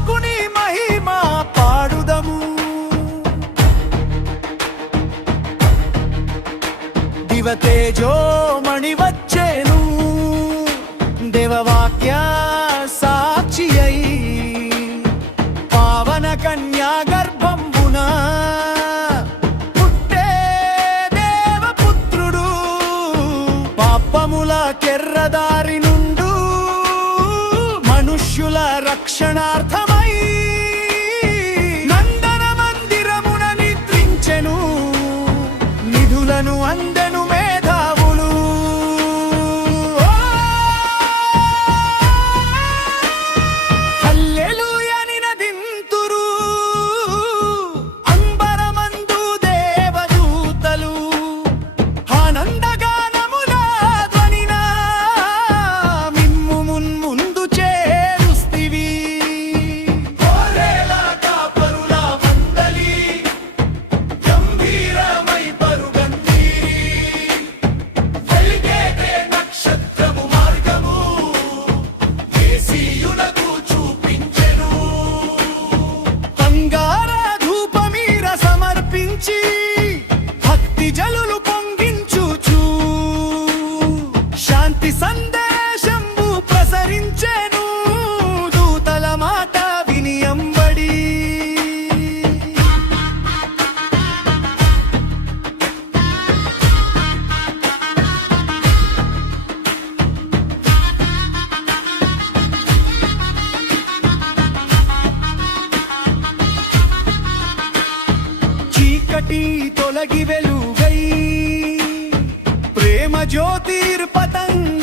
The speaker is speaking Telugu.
నాయకుని మహిమా పాడుదము. దివ తేజోమణి వచ్చేను. దేవవాక్య సాక్షి అయి పావన కన్యా గర్భంబున. పుట్టే దేవపుత్రుడు. పాపముల కెర్రదారి నుండు మనుష్యుల రక్షణార్థం నిధులను అందెను చీకటి తొలగి వెలుగై ప్రేమ జ్యోతిర్ పతంగ